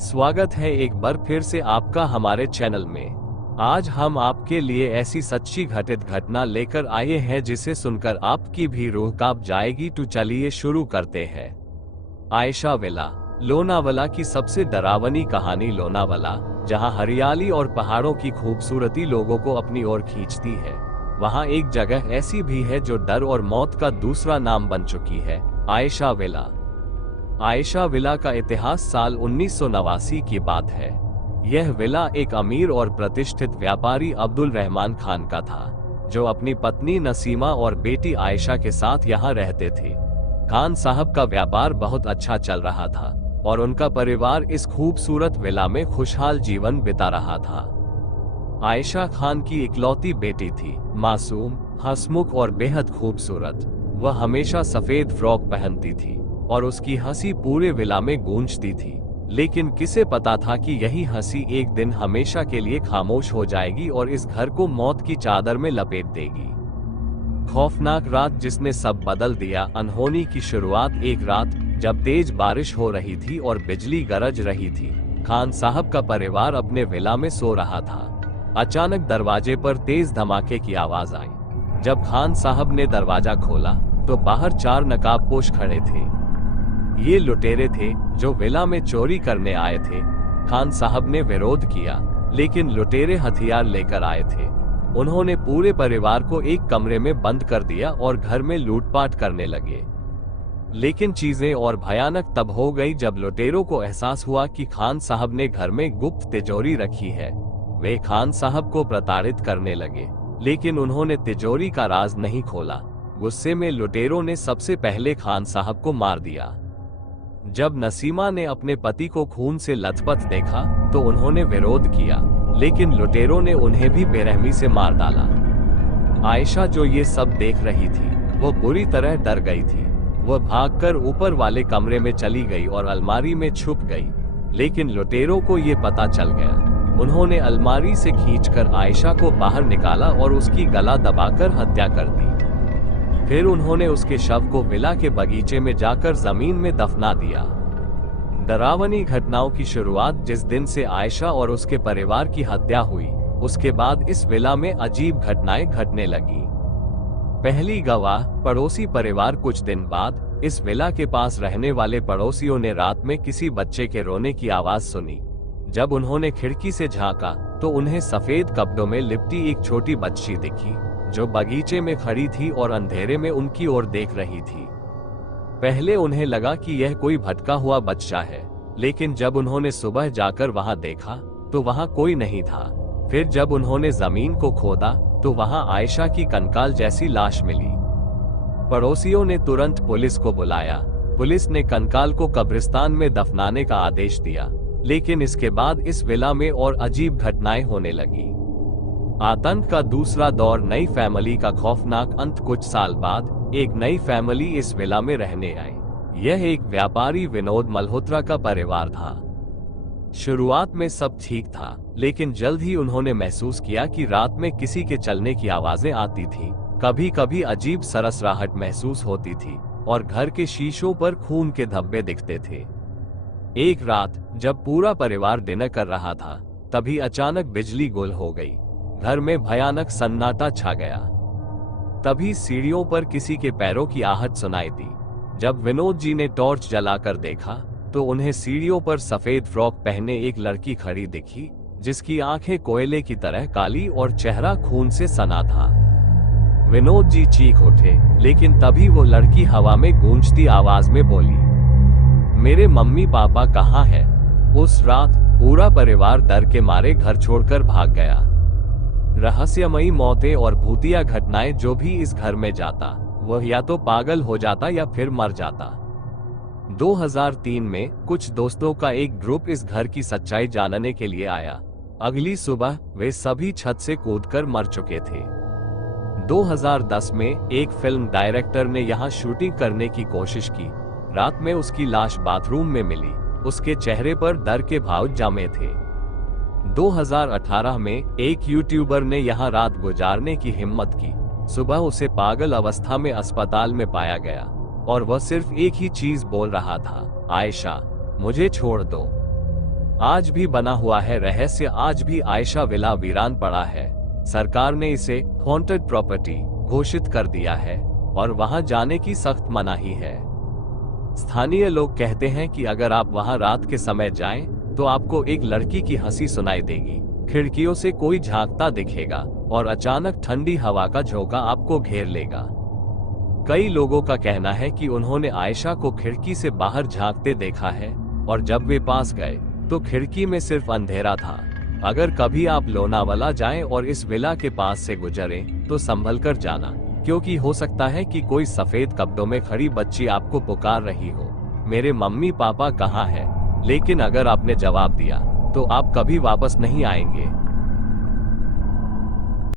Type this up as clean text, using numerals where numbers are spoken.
स्वागत है एक बार फिर से आपका हमारे चैनल में। आज हम आपके लिए ऐसी सच्ची घटित घटना लेकर आए हैं जिसे सुनकर आपकी भी रूह कांप जाएगी। तो चलिए शुरू करते हैं। आयशा विला। लोनावाला की सबसे डरावनी कहानी। लोनावाला, जहां हरियाली और पहाड़ों की खूबसूरती लोगों को अपनी ओर खींचती है, वहां एक जगह ऐसी भी है जो डर और मौत का दूसरा नाम बन चुकी है, आयशा विला। आयशा विला का इतिहास साल 1989 की बात है। यह विला एक अमीर और प्रतिष्ठित व्यापारी अब्दुल रहमान खान का था, जो अपनी पत्नी नसीमा और बेटी आयशा के साथ यहाँ रहते थे। खान साहब का व्यापार बहुत अच्छा चल रहा था और उनका परिवार इस खूबसूरत विला में खुशहाल जीवन बिता रहा था। आयशा खान की इकलौती बेटी थी, मासूम, हंसमुख और बेहद खूबसूरत। वह हमेशा सफेद फ्रॉक पहनती थी और उसकी हंसी पूरे विला में गूंजती थी। लेकिन किसे पता था कि यही हंसी एक दिन हमेशा के लिए खामोश हो जाएगी और इस घर को मौत की चादर में लपेट देगी। खौफनाक रात जिसने सब बदल दिया। अनहोनी की शुरुआत एक रात जब तेज बारिश हो रही थी और बिजली गरज रही थी। खान साहब का परिवार अपने विला में सो रहा था। अचानक दरवाजे पर तेज धमाके की आवाज आई। जब खान साहब ने दरवाजा खोला तो बाहर 4 नकाबपोश खड़े थे। ये लुटेरे थे जो विला में चोरी करने आए थे। खान साहब ने विरोध किया, लेकिन लुटेरे हथियार लेकर आए थे। उन्होंने पूरे परिवार को एक कमरे में बंद कर दिया और घर में लूटपाट करने लगे। लेकिन चीजें और भयानक तब हो गई जब लुटेरों को एहसास हुआ कि खान साहब ने घर में गुप्त तिजोरी रखी है। वे खान साहब को प्रताड़ित करने लगे, लेकिन उन्होंने तिजोरी का राज नहीं खोला। गुस्से में लुटेरों ने सबसे पहले खान साहब को मार दिया। जब नसीमा ने अपने पति को खून से लथपथ देखा तो उन्होंने विरोध किया, लेकिन लुटेरों ने उन्हें भी बेरहमी से मार डाला। आयशा, जो ये सब देख रही थी, वो बुरी तरह डर गई थी। वह भागकर ऊपर वाले कमरे में चली गई और अलमारी में छुप गई। लेकिन लुटेरों को ये पता चल गया। उन्होंने अलमारी से खींचकर आयशा को बाहर निकाला और उसकी गला दबाकर हत्या कर दी। फिर उन्होंने उसके शव को विला के बगीचे में जाकर जमीन में दफना दिया। डरावनी घटनाओं की शुरुआत जिस दिन से आयशा और उसके परिवार की हत्या हुई, उसके बाद इस विला में अजीब घटनाएं घटने लगी। पहली गवाह, पड़ोसी परिवार। कुछ दिन बाद इस विला के पास रहने वाले पड़ोसियों ने रात में किसी बच्चे के रोने की आवाज सुनी। जब उन्होंने खिड़की से झांका तो उन्हें सफेद कपड़ों में लिपटी एक छोटी बच्ची दिखी, जो बगीचे में खड़ी थी और अंधेरे में उनकी ओर देख रही थी। पहले उन्हें लगा कि यह कोई भटका हुआ बच्चा है, लेकिन जब उन्होंने सुबह जाकर वहां देखा तो वहां कोई नहीं था। फिर जब उन्होंने जमीन को खोदा तो वहां आयशा की कंकाल जैसी लाश मिली। पड़ोसियों ने तुरंत पुलिस को बुलाया। पुलिस ने कंकाल को कब्रिस्तान में दफनाने का आदेश दिया, लेकिन इसके बाद इस विला में और अजीब घटनाएं होने लगी। आतंक का दूसरा दौर। नई फैमिली का खौफनाक अंत। कुछ साल बाद एक नई फैमिली इस विला में रहने आई। यह एक व्यापारी विनोद मल्होत्रा का परिवार था। शुरुआत में सब ठीक था, लेकिन जल्द ही उन्होंने महसूस किया कि रात में किसी के चलने की आवाजें आती थी। कभी कभी अजीब सरसराहट महसूस होती थी और घर के शीशों पर खून के धब्बे दिखते थे। एक रात जब पूरा परिवार डिनर कर रहा था, तभी अचानक बिजली गुल हो गई। घर में भयानक सन्नाटा छा गया। तभी सीढ़ियों पर किसी के पैरों की आहट सुनाई दी। जब विनोद जी ने टॉर्च जलाकर देखा तो उन्हें सीढ़ियों पर सफेद फ्रॉक पहने एक लड़की खड़ी दिखी, जिसकी आंखें कोयले की तरह काली और चेहरा खून से सना था। विनोद जी चीख उठे, लेकिन तभी वो लड़की हवा में गूंजती आवाज में बोली, मेरे मम्मी पापा कहाँ हैं? उस रात पूरा परिवार डर के मारे घर छोड़कर भाग गया। रहस्यमयी मौतें और भूतिया घटनाएं। जो भी इस घर में जाता वह या तो पागल हो जाता या फिर मर जाता। 2003 में कुछ दोस्तों का एक ग्रुप इस घर की सच्चाई जानने के लिए आया। अगली सुबह वे सभी छत से कूदकर मर चुके थे। 2010 में एक फिल्म डायरेक्टर ने यहाँ शूटिंग करने की कोशिश की। रात में उसकी लाश बाथरूम में मिली। उसके चेहरे पर डर के भाव जमे थे। 2018 में एक यूट्यूबर ने यहाँ रात गुजारने की हिम्मत की। सुबह उसे पागल अवस्था में अस्पताल में पाया गया और वह सिर्फ एक ही चीज बोल रहा था, आयशा, मुझे छोड़ दो। आज भी बना हुआ है रहस्य, आज भी आयशा विला वीरान पड़ा है। सरकार ने इसे हॉन्टेड प्रॉपर्टी घोषित कर दिया है और वहां जाने की सख्त मनाही है। स्थानीय लोग कहते हैं कि अगर आप वहां रात के समय जाएं, तो आपको एक लड़की की हंसी सुनाई देगी, खिड़कियों से कोई झांकता दिखेगा और अचानक ठंडी हवा का झोंका आपको घेर लेगा। कई लोगों का कहना है कि उन्होंने आयशा को खिड़की से बाहर झांकते देखा है और जब वे पास गए तो खिड़की में सिर्फ अंधेरा था। अगर कभी आप लोनावाला जाएं और इस विला के पास से गुजरें तो संभल कर जाना, क्योंकि हो सकता है कि कोई सफेद कपड़ों में खड़ी बच्ची आपको पुकार रही हो, मेरे मम्मी पापा कहाँ हैं? लेकिन अगर आपने जवाब दिया तो आप कभी वापस नहीं आएंगे।